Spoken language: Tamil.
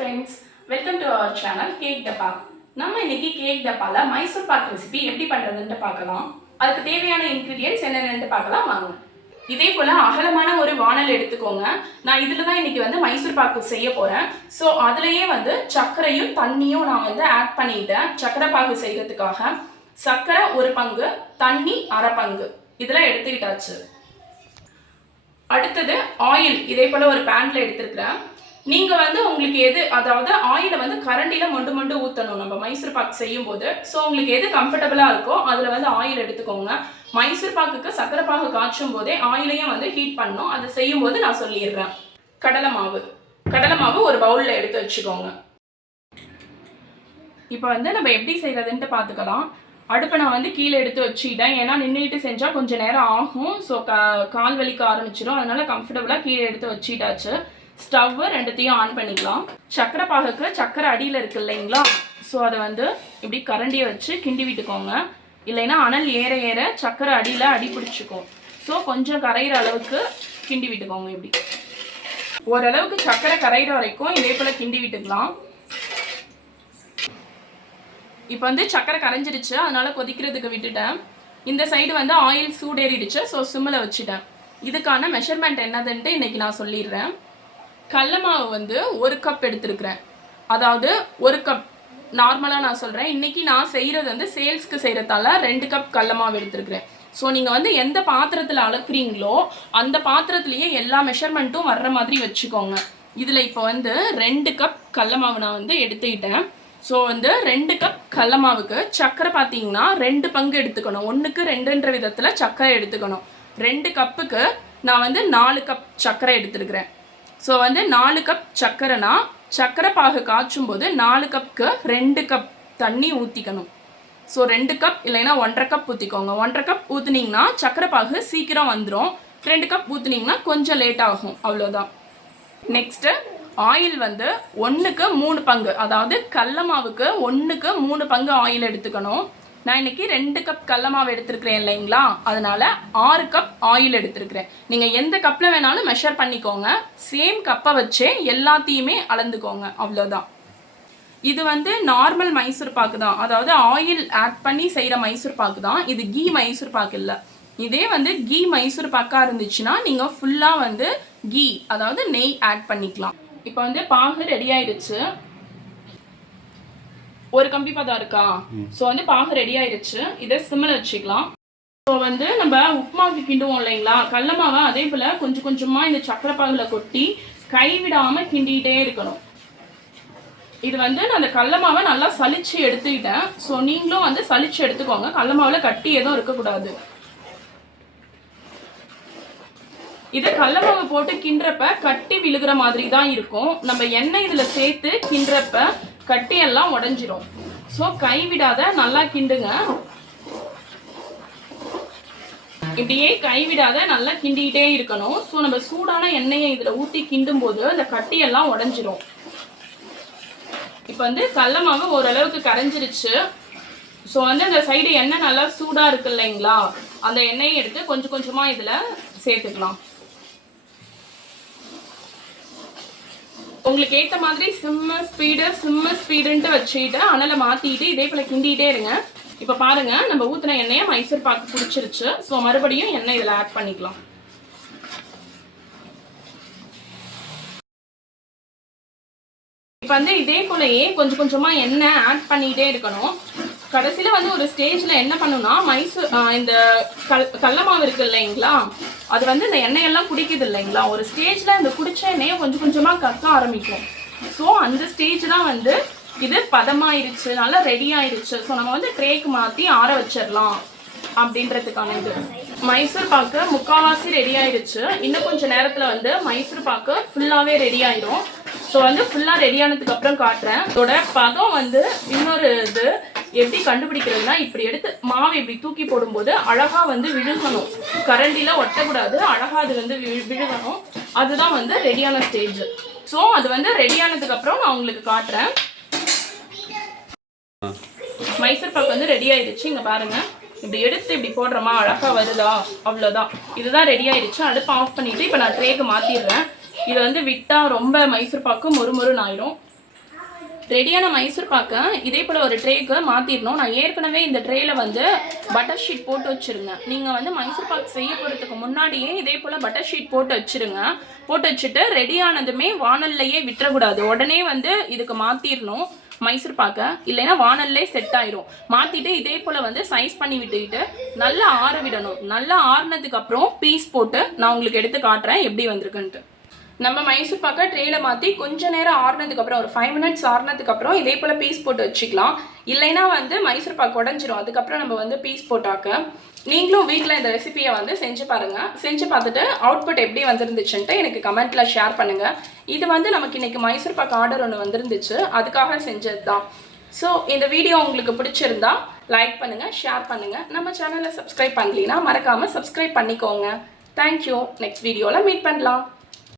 friends, welcome to our channel Cake Dappa. நம்ம இன்னைக்கு கேக் டப்பால மைசூர் பாக் ரெசிபி எப்படி பண்றதுன்னு பார்க்கலாம். அதுக்கு தேவையான இன்கிரிடியன்ட்ஸ் என்னென்னன்னு பார்க்கலாம் வாங்க. இதே போல அகலமான ஒரு வாணல் எடுத்துக்கோங்க. நான் இதுல தான் இன்னைக்கு வந்து மைசூர் பாக்கு செய்ய போறேன். சோ அதுலயே வந்து சர்க்கரையும் தண்ணியும் நான் வந்து ஆட் பண்ணிட்டேன். சர்க்கரை பாகு செய்யறதுக்காக சர்க்கரை ஒரு பங்கு, தண்ணி அரை பங்கு இதெல்லாம் எடுத்துக்கிட்டாச்சு. அடுத்தது ஆயில் இதே போல ஒரு பேன்ல எடுத்துக்கிறேன். நீங்க வந்து உங்களுக்கு எது, அதாவது ஆயிலை வந்து கரண்டில மொண்டு மொண்டு ஊற்றணும் நம்ம மைசூர் பாக்கு செய்யும் போது. ஸோ உங்களுக்கு எது கம்ஃபர்டபுளா இருக்கோ அதுல வந்து ஆயில் எடுத்துக்கோங்க. மைசூர் பாக்குக்கு சக்கரை பாகு காய்ச்சும் போதே ஆயிலையும் வந்து ஹீட் பண்ணணும். அது செய்யும் போது நான் சொல்லிடுறேன். கடலை மாவு ஒரு பவுல்ல எடுத்து வச்சுக்கோங்க. இப்போ வந்து நம்ம எப்படி செய்யறதுன்ட்டு பார்த்துக்கலாம். அடுப்பை நான் வந்து கீழே எடுத்து வச்சுக்கிட்டேன். ஏன்னா நின்றுட்டு செஞ்சால் கொஞ்சம் நேரம் ஆகும். ஸோ கால் வலிக்க ஆரம்பிச்சிடும். அதனால கம்ஃபர்டபுளாக கீழே எடுத்து வச்சுட்டாச்சு. ஸ்டவ் ரெண்டுத்தையும் ஆன் பண்ணிக்கலாம். சக்கரை பாகுக்கு சக்கரை அடியில் இருக்கு இல்லைங்களா, ஸோ அதை வந்து இப்படி கரண்டியை வச்சு கிண்டி விட்டுக்கோங்க. இல்லைன்னா அனல் ஏற ஏற சக்கரை அடியில் அடி பிடிச்சிக்கும். ஸோ கொஞ்சம் கரைகிற அளவுக்கு கிண்டி விட்டுக்கோங்க. இப்படி ஓரளவுக்கு சக்கரை கரைகிற வரைக்கும் இதே போல் கிண்டி விட்டுக்கலாம். இப்போ வந்து சக்கரை கரைஞ்சிருச்சு, அதனால கொதிக்கிறதுக்கு விட்டுட்டேன். இந்த சைடு வந்து ஆயில் சூடேறிடுச்சு. ஸோ சிம்மில் வச்சுட்டேன். இதுக்கான மெஷர்மெண்ட் என்னதுன்ட்டு இன்னைக்கு நான் சொல்லிடுறேன். கடல மாவு வந்து 1 கப் எடுத்துருக்கிறேன். அதாவது 1 கப் நார்மலாக நான் சொல்கிறேன். இன்றைக்கி நான் செய்கிறது வந்து சேல்ஸ்க்கு செய்கிறதால 2 கப் கடல மாவு எடுத்துருக்கிறேன். ஸோ நீங்கள் வந்து எந்த பாத்திரத்தில் அளக்குறீங்களோ அந்த பாத்திரத்துலேயே எல்லா மெஷர்மெண்ட்டும் வர்ற மாதிரி வச்சுக்கோங்க. இதில் இப்போ வந்து 2 கப் கடல மாவு நான் வந்து எடுத்துக்கிட்டேன். ஸோ வந்து 2 கப் கடல மாவுக்கு சர்க்கரை பார்த்தீங்கன்னா 2 பங்கு எடுத்துக்கணும். 1க்கு 2ன்ற விதத்தில் சர்க்கரை எடுத்துக்கணும். 2 கப்புக்கு நான் வந்து 4 கப் சர்க்கரை எடுத்துருக்கிறேன். ஸோ வந்து 4 கப் சர்க்கரைனா சர்க்கரை பாகு காய்ச்சும் போது 4 கப்புக்கு 2 கப் தண்ணி ஊற்றிக்கணும். ஸோ 2 கப் இல்லைன்னா 1.5 கப் ஊற்றிக்கோங்க. 1.5 கப் ஊற்றுனீங்கன்னா சர்க்கரை பாகு சீக்கிரம் வந்துடும். 2 கப் ஊற்றுனீங்கன்னா கொஞ்சம் லேட் ஆகும். அவ்வளோதான். நெக்ஸ்ட்டு ஆயில் வந்து 1க்கு 3 பங்கு, அதாவது கடல மாவுக்கு 1க்கு 3 பங்கு ஆயில் எடுத்துக்கணும். நான் இன்னைக்கு 2 கப் கடல மாவு எடுத்துருக்கிறேன் இல்லைங்களா, அதனால 6 கப் ஆயில் எடுத்துருக்கிறேன். நீங்கள் எந்த கப்பில் வேணாலும் மெஷர் பண்ணிக்கோங்க. சேம் கப்பை வச்சே எல்லாத்தையுமே அளந்துக்கோங்க. அவ்வளோதான். இது வந்து நார்மல் மைசூர் பாக்கு தான், அதாவது ஆயில் ஆட் பண்ணி செய்கிற மைசூர் பாக்கு தான். இது கீ மைசூர் பாக்கு இல்லை. இதே வந்து கீ மைசூர் பாக்காக இருந்துச்சுன்னா நீங்கள் ஃபுல்லாக வந்து கீ, அதாவது நெய் ஆட் பண்ணிக்கலாம். இப்போ வந்து பாகு ரெடி ஆயிடுச்சு. ஒரு கம்பி பதம் இருக்கா, ஸோ வந்து பாகு ரெடி ஆயிடுச்சு. இதை சிம்மில் வச்சுக்கலாம். ஸோ வந்து நம்ம உப்புமாவுக்கு கிண்டுவோம் இல்லைங்களா, கடல மாவை அதே போல் கொஞ்சம் கொஞ்சமாக இந்த சக்கரை பாகில் கொட்டி கைவிடாமல் கிண்டிகிட்டே இருக்கணும். இது வந்து நான் அந்த கடல மாவை நல்லா சலிச்சு எடுத்துக்கிட்டேன். ஸோ நீங்களும் வந்து சலிச்சு எடுத்துக்கோங்க. கடல மாவில் கட்டி எதுவும் இருக்கக்கூடாது. இது கடல மாவு போட்டு கிண்டுறப்ப கட்டி விழுகிற மாதிரி தான் இருக்கும். நம்ம எண்ணெய் இதில் சேர்த்து கிண்டுறப்ப கட்டியெல்லாம் உடஞ்சிரும். ஸோ கைவிடாத நல்லா கிண்டுங்க. இப்படியே கைவிடாத நல்லா கிண்டிகிட்டே இருக்கணும். ஸோ நம்ம சூடான எண்ணெயை இதில் ஊற்றி கிண்டும் போது அந்த கட்டியெல்லாம் உடஞ்சிரும். இப்போ வந்து கடல மாவு ஓரளவுக்கு கரைஞ்சிருச்சு. ஸோ வந்து அந்த சைடு எண்ணெய் நல்லா சூடாக இருக்கு இல்லைங்களா, அந்த எண்ணெயை எடுத்து கொஞ்சம் கொஞ்சமாக இதில் சேர்த்துக்கலாம். உங்களுக்கு ஏற்ற மாதிரி சிம்மு ஸ்பீடுன்ட்டு வச்சுக்கிட்டு அனலை மாற்றிட்டு இதே போல் கிண்டிகிட்டே இருங்க. இப்போ பாருங்கள், நம்ம ஊற்றின எண்ணெயை மைசூர் பாக்கு பிடிச்சிருச்சு. ஸோ மறுபடியும் எண்ணெய் இதில் ஆட் பண்ணிக்கலாம். இப்போ வந்து இதே போலயே கொஞ்சம் கொஞ்சமாக எண்ணெய் ஆட் பண்ணிகிட்டே இருக்கணும். கடைசியில் வந்து ஒரு ஸ்டேஜில் என்ன பண்ணுன்னா, இந்த கடல மாவு இருக்குது இல்லைங்களா, அது வந்து இந்த எண்ணெயெல்லாம் குடிக்குது இல்லைங்களா, ஒரு ஸ்டேஜில் இந்த குடிச்ச எண்ணெயை கொஞ்சம் கொஞ்சமாக கக்க ஆரம்பிக்கும். ஸோ அந்த ஸ்டேஜ் தான் வந்து இது பதமாயிருச்சு, நல்லா ரெடி ஆயிடுச்சு. ஸோ நம்ம வந்து ட்ரேக்கு மாற்றி ஆற வச்சிடலாம் அப்படின்றதுக்கான இது. மைசூர் பாக்கு முக்கால்வாசி ரெடி ஆயிடுச்சு. இன்னும் கொஞ்சம் நேரத்தில் வந்து மைசூர் பாக்கு ஃபுல்லாகவே ரெடி ஆயிடும். ஸோ வந்து ஃபுல்லாக ரெடி ஆனதுக்கு அப்புறம் காட்டுறேன். இதோட பதம் வந்து இன்னொரு இது எப்படி கண்டுபிடிக்கிறதுனா, இப்படி எடுத்து மாவு இப்படி தூக்கி போடும்போது அழகா வந்து விழுகணும். கரண்டில ஒட்டக்கூடாது, அழகா அது வந்து விழுகணும். அதுதான் வந்து ரெடியான ஸ்டேஜ். ஸோ அது வந்து ரெடியானதுக்கு அப்புறம் நான் உங்களுக்கு காட்டுறேன். மைசூர் பாக்கு வந்து ரெடி ஆயிடுச்சு. இங்க பாருங்க, இப்படி எடுத்து இப்படி போடுறோமா, அழகா வருதா, அவ்வளோதான். இதுதான் ரெடி ஆயிடுச்சு. அடுப்பு ஆஃப் பண்ணிட்டு இப்போ நான் ட்ரேக்கு மாற்றிடுறேன். இதை வந்து விட்டால் ரொம்ப மைசூர் பாக்கு மொறுமொறுன்னு ஆயிடும். ரெடியான மைசூர் பாக்க இதே போல் ஒரு ட்ரேக்கு மாற்றிடணும். நான் ஏற்கனவே இந்த ட்ரேயில் வந்து பட்டர் ஷீட் போட்டு வச்சுருங்க. நீங்கள் வந்து மைசூர் பாக் செய்ய போகிறதுக்கு முன்னாடியே இதே போல் பட்டர் ஷீட் போட்டு வச்சுருங்க. போட்டு வச்சுட்டு ரெடியானதுமே வானல்லையே விட்டுறக்கூடாது. உடனே வந்து இதுக்கு மாற்றிடணும் மைசூர் பாக்க, இல்லைன்னா வானல்லே செட் ஆயிரும். மாற்றிட்டு இதே போல் வந்து சைஸ் பண்ணி விட்டுக்கிட்டு நல்லா ஆற விடணும். நல்லா ஆறுனதுக்கப்புறம் பீஸ் போட்டு நான் உங்களுக்கு எடுத்து காட்டுறேன் எப்படி வந்திருக்குன்ட்டு. நம்ம மைசூர் பாக்க ட்ரேயில் மாற்றி கொஞ்சம் நேரம் ஆறுனதுக்கப்புறம் ஒரு 5 மினிட்ஸ் ஆறுனதுக்கப்புறம் இதே போல் பீஸ் போட்டு வச்சுக்கலாம். இல்லைன்னா வந்து மைசூர் பாக் உடஞ்சிரும். அதுக்கப்புறம் நம்ம வந்து பீஸ் போட்டாக்க. நீங்களும் வீட்டில் இந்த ரெசிபியை வந்து செஞ்சு பாருங்கள். செஞ்சு பார்த்துட்டு அவுட்புட் எப்படி வந்துருந்துச்சுன்ட்டு எனக்கு கமெண்ட்டில் ஷேர் பண்ணுங்கள். இது வந்து நமக்கு இன்றைக்கி மைசூர் பாக் ஆர்டர் ஒன்று வந்துருந்துச்சு, அதுக்காக செஞ்சது தான். ஸோ இந்த வீடியோ உங்களுக்கு பிடிச்சிருந்தா லைக் பண்ணுங்கள், ஷேர் பண்ணுங்கள். நம்ம சேனலை சப்ஸ்கிரைப் பண்ணலைன்னா மறக்காமல் சப்ஸ்கிரைப் பண்ணிக்கோங்க. தேங்க்யூ. நெக்ஸ்ட் வீடியோவில் மீட் பண்ணலாம்.